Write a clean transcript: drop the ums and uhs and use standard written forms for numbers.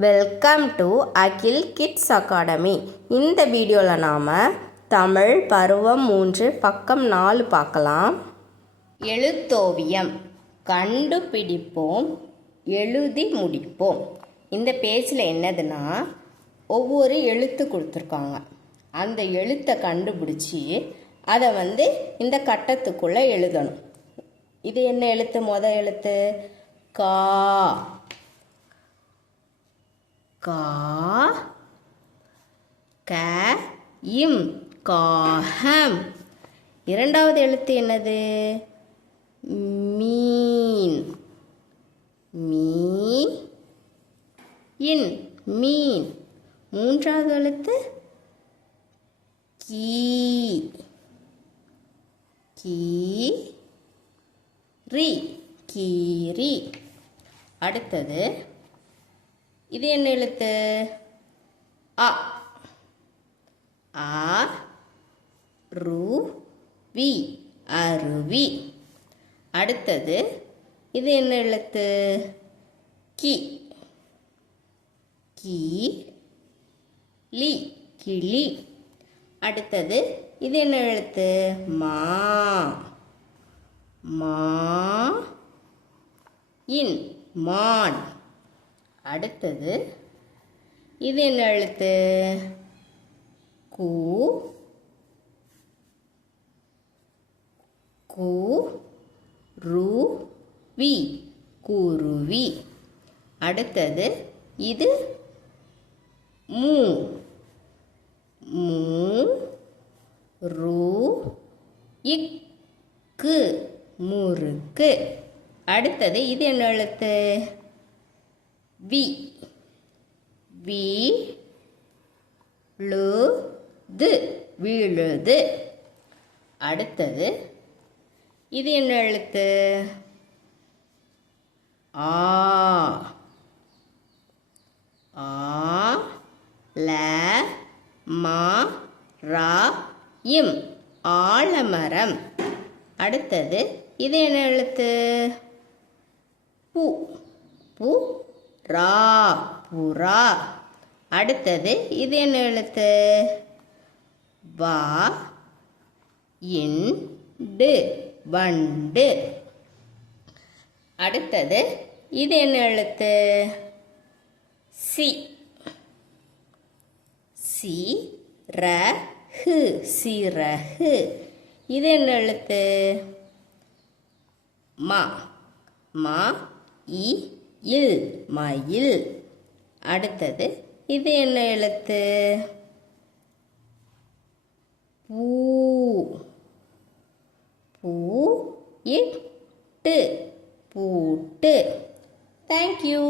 Welcome to Akhil kids academy. இந்த வீடியோவில் நாம் தமிழ் பருவம் 3 பக்கம் 4 பார்க்கலாம். எழுத்தோவியம் கண்டுபிடிப்போம், எழுதி முடிப்போம். இந்த பேஜில் என்னதுன்னா ஒவ்வொரு எழுத்து கொடுத்துருக்காங்க. அந்த எழுத்தை கண்டுபிடிச்சி அதை இந்த கட்டத்துக்குள்ளே எழுதணும். இது என்ன எழுத்து? எழுத்து கா. கா க இம் காகம். இரண்டாவது எழுத்து என்னது? மீன். மீ இன் மீன். மூன்றாவது எழுத்து கீ. கீ ரி கீரி. அடுத்தது இது என்ன எழுத்து? அ. ஆ ரு வி அருவி. அடுத்தது இது என்ன எழுத்து? கி. கி லி கிளி. அடுத்தது இது என்ன எழுத்து? மா. மா இன் மான். அடுத்தது இது என்ன எழுத்து? கூ. கூ ரு வி குருவி. அடுத்தது இது மூ. மூ ரு இக்கு முறுக்கு. அடுத்தது இது என்ன எழுத்து? வி. வி லு து விழுது. அடுத்தது இது என்ன எழுத்து? ஆ. ஆ ல மா ரா இம் ஆலமரம். அடுத்தது இது என்ன எழுத்து? பூ. பூ ரா புறா. அடுத்தது இது என்ன எழுத்து? வா இன் டு வண்டு. அடுத்தது இது என்ன எழுத்து? சி. சி ர ஹு சிறகு. இது என்ன எழுத்து? மா. மா இ இல் மயில். அடுத்தது இது என்ன எழுத்து? பூ. பூ இட்டு பூட்டு. தேங்க்யூ.